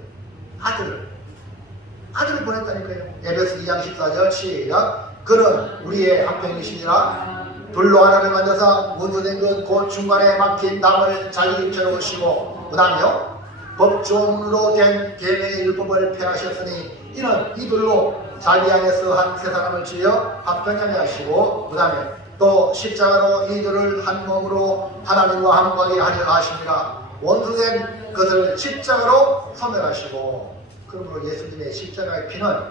아들을 보냈다니까요. 에베소 2장 14절 시작. 그는 우리의 화평이시니라. 불로 하나를 만져서 원수된 것 곧 중간에 막힌 담을 자기 입처럼 오시고 그 다음에요 법조문으로 된 계명의 율법을 폐하셨으니 이는 이들로 자기 안에서 한 세 사람을 지어 합평하게 하시고 그 다음에 또 십자가로 이들을 한 몸으로 하나님과 함께하게 하려 하십니다. 원수된 것을 십자가로 소멸하시고, 그러므로 예수님의 십자가의 피는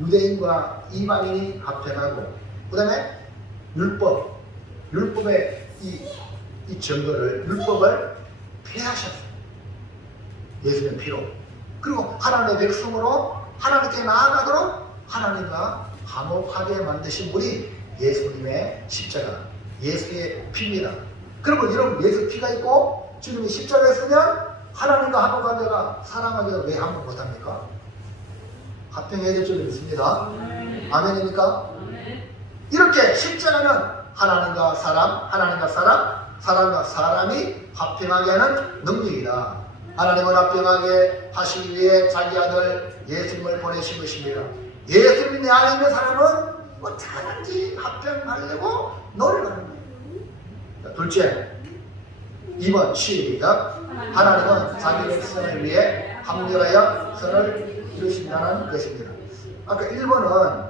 유대인과 이방인이 합평하고 그 다음에 율법의 이 증거를 율법을 폐하셨어요. 예수님 피로. 그리고 하나님의 백성으로 하나님께 나아가도록 하나님과 화목하게 만드신 분이 예수님의 십자가, 예수의 피입니다. 그러면 여러분 예수 피가 있고 주님이 십자가에 쓰면 하나님과 화목한 자가 사랑하기가 왜 화목 못합니까? 합평해야 될 줄로 믿습니다. 아멘입니까? 이렇게 십자가는 하나님과 사람, 하나님과 사람, 사람과 사람이 합평하게 하는 능력이다. 하나님은 합평하게 하시기 위해 자기 아들 예수님을 보내신 것입니다. 예수님이 내 안에 있는 사람은 어떻게든지 합평하려고 노력하는 거예요. 자, 둘째, 2번 시작. 하나님은 자기 백성을 위해 합력하여 선을 이루신다는 것입니다. 아까 1번은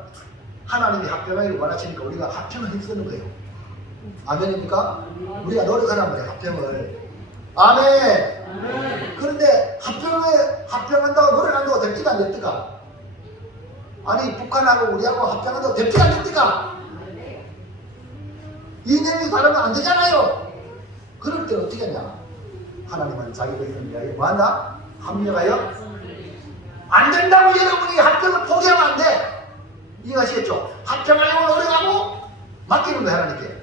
하나님이 합평하기를 원하시니까 우리가 합평을 힘쓰는 거예요. 아멘입니까? 우리가 노력하란 말이에요. 합평을. 아멘. 그런데 합평한다고 노력한다고 됩니까 안 됩니까? 아니 북한하고 우리하고 합평한다고 됩니까 안 됩니까? 이념이 다르면 안 되잖아요. 그럴 때 어떻게 하냐? 하나님은 자기 백성을 위하여 뭐한다? 합력하여 안 된다고 여러분이 합평을 포기하면 안 돼. 이해하시겠죠? 합평하려고 노력하고 맡기는 거야 하나님께.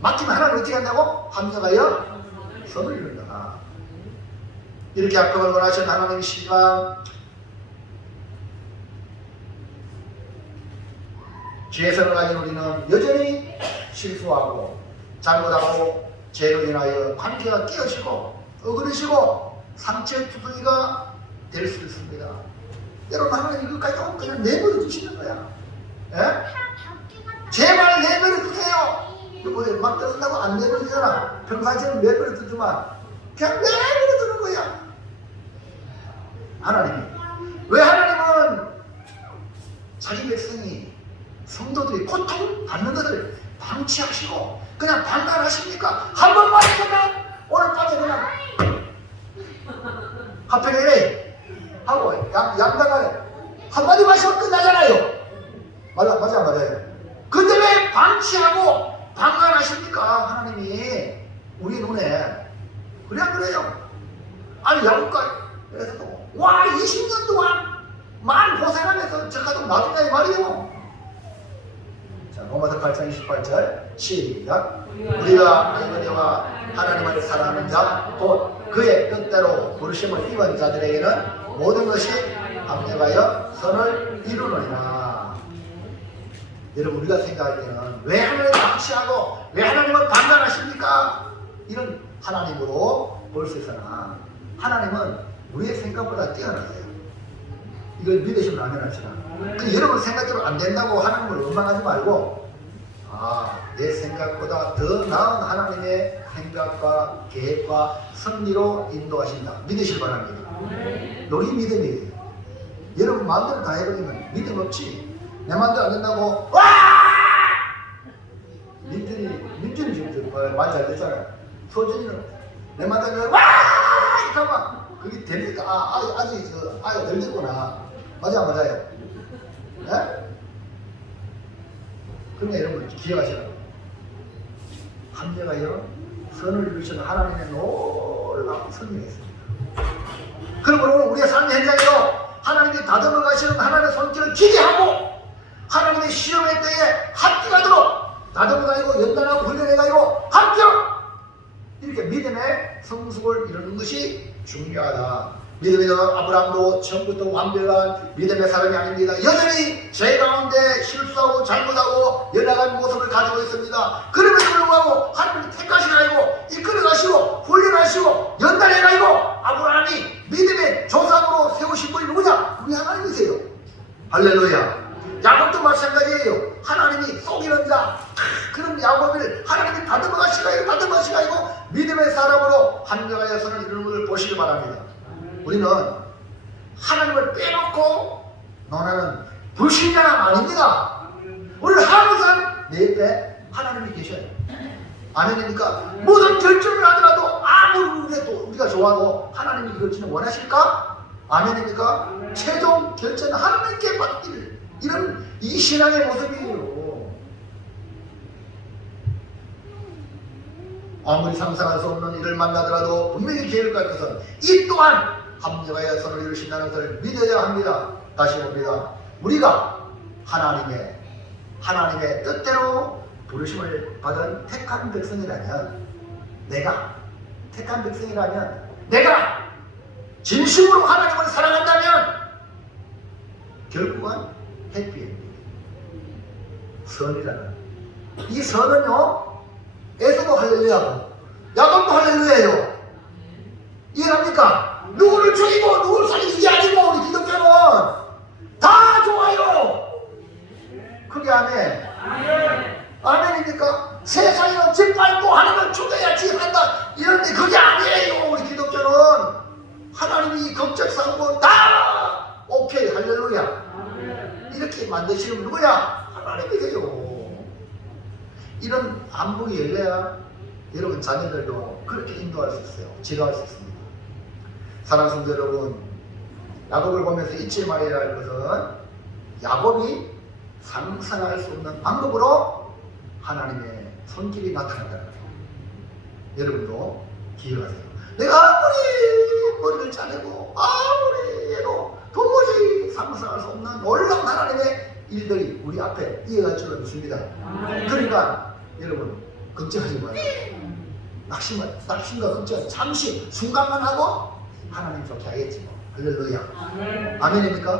맡기면 하나님 어떻게 한다고? 합력하여 선을 이룬다. 이렇게 합평을 원하시는 하나님이시지만 죄성을 가진 우리는 여전히 실수하고 잘못하고 죄로 인하여 관계가 깨어지고 어그러지고 상처투성이가 될 수 있습니다. 여러분 하나님 이것까지 그냥 내버려 두시는 거야. 예? 제발 내버려 두세요. 막 떠난다고 안 내버려 두잖아. 평상시에는 내버려 두지만 그냥 내버려 두는 거야. 하나님이. 왜 하나님은 자기 백성이 성도들이 고통받는 것을 방치하시고 그냥 방관하십니까? 한 번만 그냥 오늘 밤에 그냥 합평해래 하고 양당간에 한마디 마시면 끝나잖아요. 맞아요. 근데 왜 방치하고 방관하십니까? 하나님이 우리 눈에 그래요. 아니 야곱가에서도 와 20년 동안 많은 고생하면서 저가도 나중에 말이에요. 자, 로마서 8장 28절 시작. 우리가 아이거니와 하나님을 사랑하는 자 곧 그의 뜻대로 부르심을 입은 자들에게는 모든 것이 합력하여 선을 이루느니라. 여러분 우리가 생각할 때는 왜 하나님을 방치하고 왜 하나님을 방관하십니까? 이런 하나님으로 볼 수 있으나 하나님은 우리의 생각보다 뛰어나세요. 이걸 믿으시면 아멘합시다. 여러분 생각대로 안 된다고 하나님을 원망하지 말고 내 생각보다 더 나은 하나님의 생각과 계획과 섭리로 인도하신다. 믿으실 바랍니다. 우리 믿음이에요. 여러분 마음대로 다 해버리면 믿음 없지. 내 마음대로 안 된다고 와! 민준이 지금 말 잘 됐잖아요. 소준이는 내 마음대로 와! 잠깐만 그게 됩니까? 아직 아이가 덜 됐구나. 맞아요. 네? 그러니까 여러분 기억하시라고. 합력하여 선을 이루시는 하나님의 놀라운 선명이 있습니다. 그러므로 우리의 삶 현장에도 하나님이 다듬어 가시는 하나님의 손길을 기대하고 하나님의 시험의 때에 합격하도록 다듬어 가지고 연단하고 훈련해 가지고 합격! 이렇게 믿음의 성숙을 이루는 것이 중요하다. 믿음의 아브라함도 처음부터 완벽한 믿음의 사람이 아닙니다. 여전히 죄 가운데 실수하고 잘못하고 연약한 모습을 가지고 있습니다. 그럼에도 불구하고 하나님이 택하시고 이끌어가시고 훈련하시고 연단해가지고 아브라함이 믿음의 조상으로 세우신 분이 누구냐? 우리 하나님이세요. 할렐루야. 야곱도 마찬가지예요. 하나님이 속이는 자 그런 야곱을 하나님이 다듬어가시고 믿음의 사람으로 합력하여 선을 이루는 것을 보시기 바랍니다. 우리는 하나님을 빼놓고 논하는 불신자가 아닙니다. 우리는 항상 내 옆에 하나님이 계셔요. 아멘입니까? 모든 결정을 하더라도 아무리 우리가 좋아도 하나님이 그 결정을 원하실까? 아멘입니까? 최종 결정은 하나님께 받기를 이런 이 신앙의 모습이에요. 아무리 상상할 수 없는 일을 만나더라도 분명히 기회를 갈 것은 이 또한 합력하여 선을 이루신다는 것을 믿어야 합니다. 다시 봅니다. 우리가 하나님의 뜻대로 부르심을 받은 택한 백성이라면 내가 진심으로 하나님을 사랑한다면 결국은 해피엔딩. 선이라는 이 선은요, 에서도 할렐루야고 야곱도 할렐루야예요. 이해합니까? 누구를 죽이고 누구를 살리고 이게 아니고 우리 기독교는 다 좋아요. 그게 아멘. 아멘입니까? 세상에는 짓밟고 하나님을 죽여야지 한다 이런데 그게 아니에요. 우리 기독교는 하나님이 걱정사고 다 오케이 할렐루야 이렇게 만드시는 누구야? 하나님이세요. 이런 안목이 열려야 여러분 자녀들도 그렇게 인도할 수 있어요. 지도할 수 있습니다. 사랑하는 성도 여러분, 야곱을 보면서 잊지 말아야 할 것은 야곱이 상상할 수 없는 방법으로 하나님의 손길이 나타난다는 거예요. 여러분도 기억하세요. 내가 아무리 머리를 짜내고 아무리 해도 도무지 상상할 수 없는 놀라운 하나님의 일들이 우리 앞에 이어갈 줄은 믿습니다. 그러니까 여러분 걱정하지 마요. 낙심과 걱정 잠시 순간만 하고 하나님 좋게 하겠지 뭐. 할렐루야. 아멘입니까?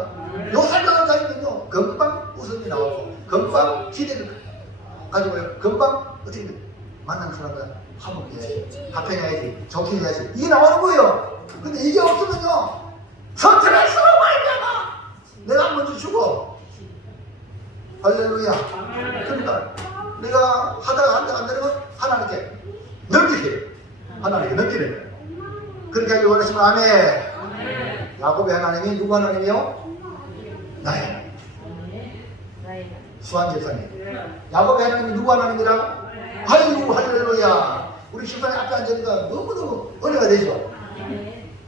요 생각을 가지면요 금방 웃음이 나오고 금방 기대를 가지고요 금방 어떻게 만난 사람과 화목해야지, 합해야지, 좋게 해야지 이게 나오는 거예요. 근데 이게 없으면요 스트레스로 말미암아 내가 먼저 죽어. 할렐루야. 그러니까 내가 하다가 안 되는 건 하나님께 넘기세요. 하나님께 넘기는 거예요. 그렇게 하길 원하시면 아멘. 야곱의 하나님이 누구 하나님이요? 나의 수완 제사님. 야곱의 하나님이 누구 하나님이라? 아이고 할렐루야. 우리 심판에 앞에 앉으니까 너무너무 은혜가 되죠.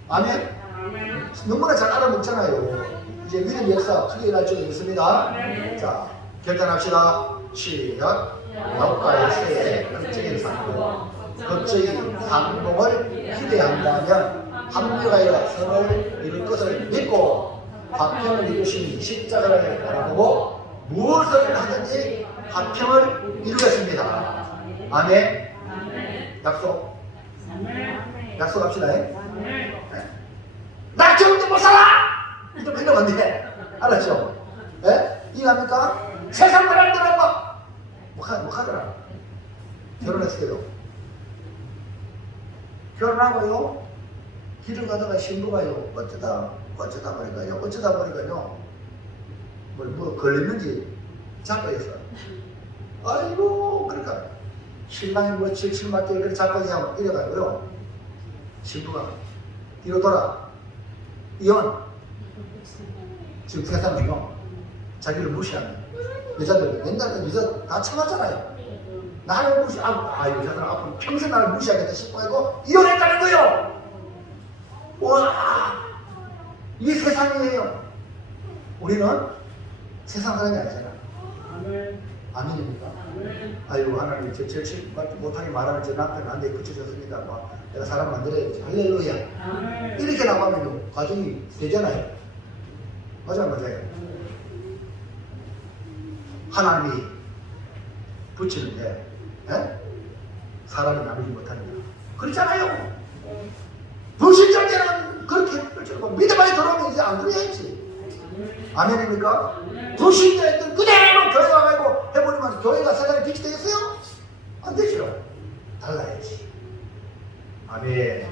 아멘. 너무나 잘 알아먹잖아요. 이제 믿음 역사 크게 일어날 줄 믿습니다. 자, 결단합시다. 시작. 야곱과의 새해 극적인 상봉. 극적인 상봉을 기대한다면 합력하여 선을 이룰 것을 믿고 화평을 이루신 십자가를 바라보고 무엇을 하든지 화평을 이루겠습니다. 아멘. 약속. 약속합시다. 네. 나 결혼도 못 살아! 좀 이러면 안 돼. 알았죠? 예? 이해합니까? 세상 사람들은 못 하더라. 결혼했어요. 결혼하고요. 길을 가다가 신부가요. 어쩌다 보니까요. 뭐 걸렸는지 자빠졌어. 아이고, 그러니까 신랑이 뭐 칠칠맞게 이렇게 자빠지냐고 이래가지고요. 신부가 뒤로 돌아. 이혼. 지금 세상은요. 자기를 무시하는 여자들, 옛날에 여자 다 참았잖아요. 나를 무시하고, 이 여자들 앞으로 평생 나를 무시하겠다 싶어가지고 이혼했다는 거예요. 와, 이게 세상이에요. 우리는 세상 사람이 아니잖아. 아멘입니까? 아이고, 하나님, 저 칠칠밖에 못하게 말하는 저 남편 나한테 그쳐졌습니다. 내가 사람 만들어야지. 할렐루야. 이렇게 나가면 과정이 되잖아요. 맞아요. 하나님이 붙이는데 사람이 나누지 못합니다. 그렇잖아요. 불신자들은 그렇게 붙이고 믿음 안에 들어오면 이제 안 그래야지. 아멘입니까? 불신자들 그대로 교회 와가지고 해버리면 교회가 세상에 빛이 되겠어요? 안 되죠. 달라야지. 아멘.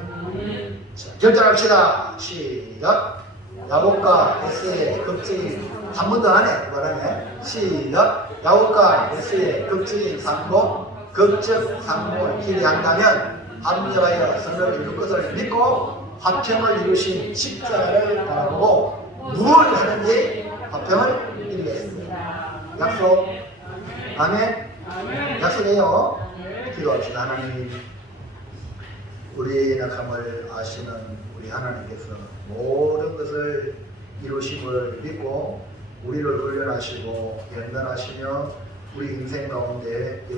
자, 결정합시다. 시작. 야곱과 에스의 극적인 한 번도 안 해. 말하네. 시작. 야곱과 에스의 극적인 상봉, 극적 상봉을 기대한다면 합력하여 선을 이룰 것을 믿고 화평을 이루신 십자가를 바라보고 무엇을 하든지 화평을 이루겠습니다. 약속. 아멘. 약속해요. 기도합시다. 하나님, 우리의 연약함을 아시는 우리 하나님께서 모든 것을 이루심을 믿고 우리를 훈련하시고 연단하시며 우리 인생 가운데